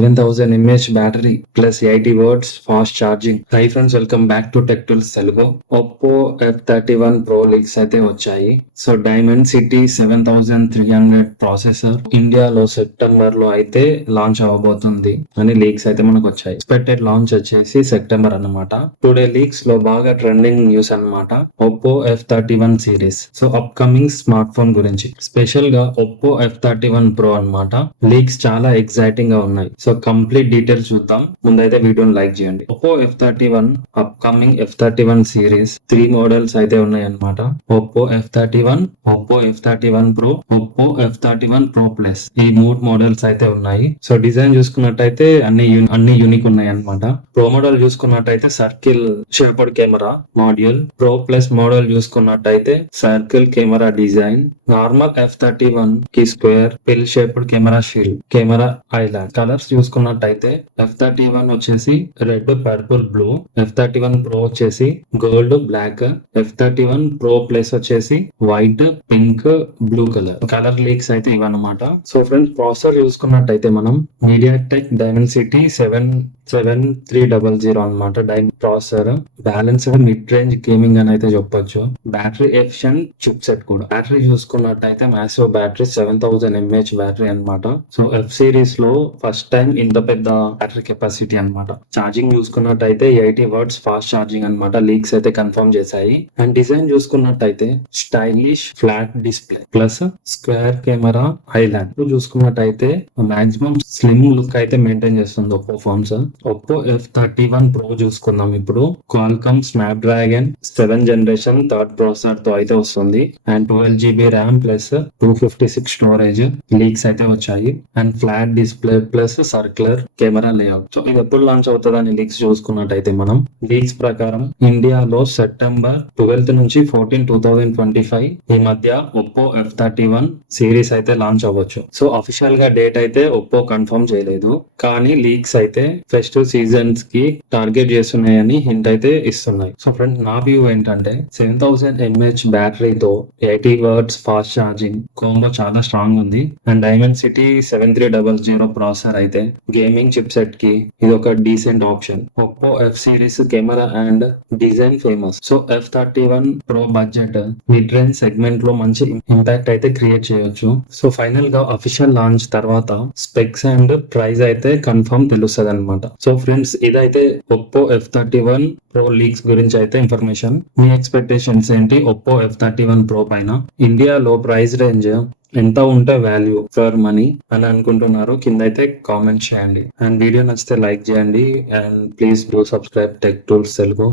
11,000 mAh battery plus 80 watts fast charging. Hi friends, welcome back to tech tools Telugu. Oppo F31 Pro leaks అయితే వచ్చాయి. So Dimensity 7300 ప్రాసెసర్ ఇండియాలో September లో అయితే launch అవ్వబోతుంది అని లీక్స్ అయితే మనకు వచ్చాయి. ఎక్స్పెక్టెడ్ లాంచ్ వచ్చేసి సెప్టెంబర్ అన్నమాట. టుడే లీక్స్ లో బాగా ట్రెండింగ్ న్యూస్ అన్నమాట. Oppo F31 series. So upcoming smartphone గురించి స్పెషల్ గా ఒప్పో F31 Pro అన్నమాట. లీక్స్ చాలా ఎక్సైటింగ్ గా ఉన్నాయి. సో కంప్లీట్ డీటెయిల్స్ చూద్దాం. ముందైతే వీడియోని లైక్ చేయండి. Oppo F31 up coming F31 series 3 models అయితే ఉన్నాయి అన్నమాట. Oppo F31, Oppo F31 Pro, Oppo F31 Pro Plus ఈ 3 మోడల్స్ అయితే ఉన్నాయి. సో డిజైన్ చూసుకున్నట్టయితే అన్ని యూనిక్ ఉన్నాయి అన్నమాట. ప్రో మోడల్ చూసుకున్నట్టయితే circle shaped camera module. Pro plus model చూసుకున్నట్టయితే circle camera design. Normal F31 కి square pill shaped camera shield camera island. Colours చూసుకున్నట్టయితే F31 వచ్చేసి red, purple, blue. F31 Pro వచ్చేసి gold, black. F31 Pro Plus వచ్చేసి white, pink, blue colour leaks అయితే ఇవన్నమాట. So friends, processor చూసుకున్నట్టయితే మనం MediaTek Dimensity 7300 అనమాట. Diamond processor, balanced mid range gaming అని అయితే చెప్పొచ్చు. బ్యాటరీ ఎఫిషియెంట్ చిప్ సెట్ కూడా. బ్యాటరీ చూసుకున్నట్టయితే మ్యాసివ్ బ్యాటరీ 7000 mAh బ్యాటరీ అనమాట. సో F సిరీస్ లో ఫస్ట్ టైం ఇంత పెద్ద బ్యాటరీ కెపాసిటీ అనమాట. ఛార్జింగ్ చూసుకున్నట్టయితే 80 వాట్స్ ఫాస్ట్ ఛార్జింగ్ అనమాట. లీక్స్ అయితే కన్ఫర్మ్ చేశాయి. అండ్ డిజైన్ చూసుకున్నట్టయితే stylish flat display plus square camera island. చూసుకున్నట్టయితే మాక్సిమం స్లిమ్ లుక్ అయితే మెయింటైన్ చేస్తుంది Oppo phones. Oppo F31 Pro చూసుకుందాం ఇప్పుడు. Qualcomm Snapdragon 7th generation third processor తో అయితే వస్తుంది. And 12GB RAM plus 256 storage leaks అయితే వచ్చాయి. And flat display plus circular camera layout. So ఇది ఎప్పుడు లాంచ్ అవుతుందని లీక్స్ చూసుకున్నట్టయితే మనం లీక్స్ ప్రకారం ఇండియాలో సెప్టెంబర్ 12 నుంచి 14, 2025 ఈ మధ్య ఒప్పో F31 సిరీస్ అయితే లాంచ్ అవ్వచ్చు. సో అఫీషియల్ గా డేట్ అయితే ఒప్పో కన్ఫర్మ్ చేయలేదు, కానీ లీక్స్ అయితే ఫెస్టివ్ సీజన్స్ కి టార్గెట్ చేస్తున్నాయని హింట్ అయితే ఇస్తున్నాయి. సో ఫ్రెండ్స్, నా వ్యూ ఏంటంటే 7000 mAh బ్యాటరీతో 80 వాట్స్ ఫాస్ట్ ఛార్జింగ్ కాంబో చాలా స్ట్రాంగ్ ఉంది. అండ్ డైమండ్ సిటీ 7300 ప్రాసెసర్ అయితే గేమింగ్ చిప్ సెట్ కి ఇది ఒక decent option. Oppo F series camera and design famous. So F31 Pro budget mid range segment లో మంచి ఇంపాక్ట్ అయితే క్రియేట్ చేయొచ్చు. సో ఫైనల్ గా అఫీషియల్ లాంచ్ తర్వాత స్పెక్స్ అండ్ ప్రైస్ అయితే కన్ఫర్మ్ తెలుస్తుంది అనమాట. సో ఫ్రెండ్స్, ఇదైతే ఒప్పో F31 Pro లీక్స్ గురించి అయితే ఇన్ఫర్మేషన్. మీ ఎక్స్పెక్టేషన్స్ ఏంటి ఒప్పో F31 Pro పైన? ఇండియాలో ప్రైస్ రేంజ్ ఎంత ఉంటే వాల్యూ ఫర్ మనీ అని అనుకుంటున్నారు? కింద అయితే కామెంట్ చేయండి. అండ్ వీడియో నచ్చితే లైక్ చేయండి. And please do subscribe tech tools Telugu.